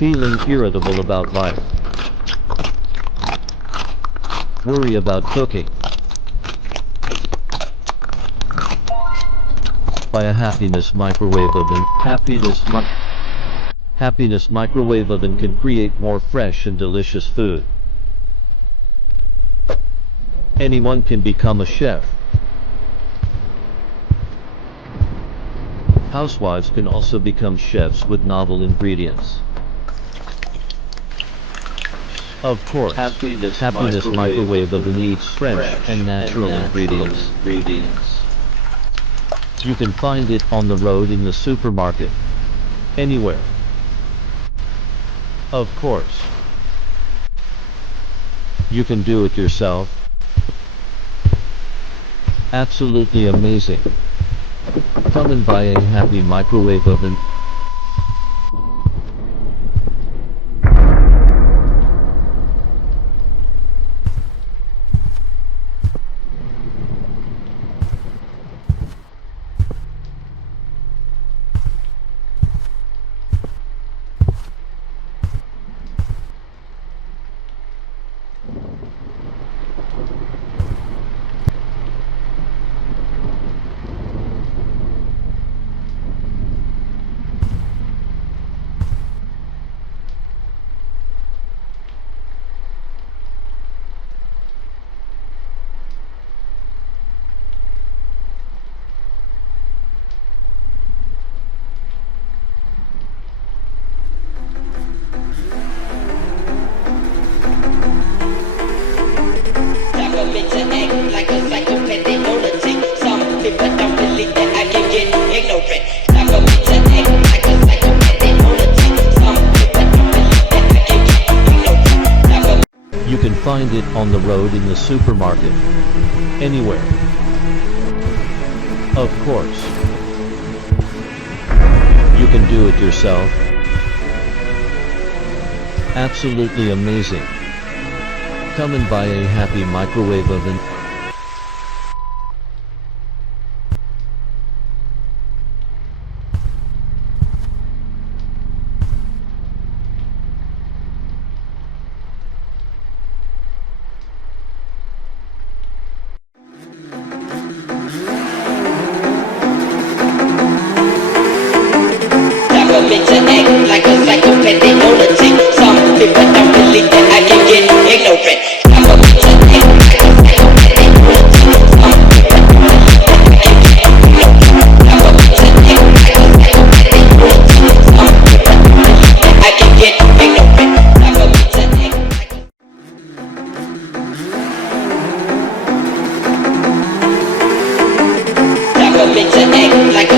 Feeling irritable about life. Worry about cooking. Buy a happiness microwave oven. Happiness microwave oven can create more fresh and delicious food. Anyone can become a chef. Housewives can also become chefs with novel ingredients. Of course, happiness microwave oven needs fresh and natural ingredients. You can find it on the road, in the supermarket, anywhere. Of course, you can do it yourself. Absolutely amazing. Come and buy a happy microwave oven. You can find it on the road, in the supermarket, anywhere. Of course, you can do it yourself. Absolutely amazing. Come and buy a happy microwave oven. Me to act like a psychopath, they know the thing. Some people don't believe that I can get ignorant. I'm a bitch to act like a psychopath, they know the thing. Some people don't believe that I can get ignorant. I'm a bitch to act like a psychopath, they know the thing. Some people don't believe that I can get ignorant. I'm a bitch to act like a I'm a bitch to act like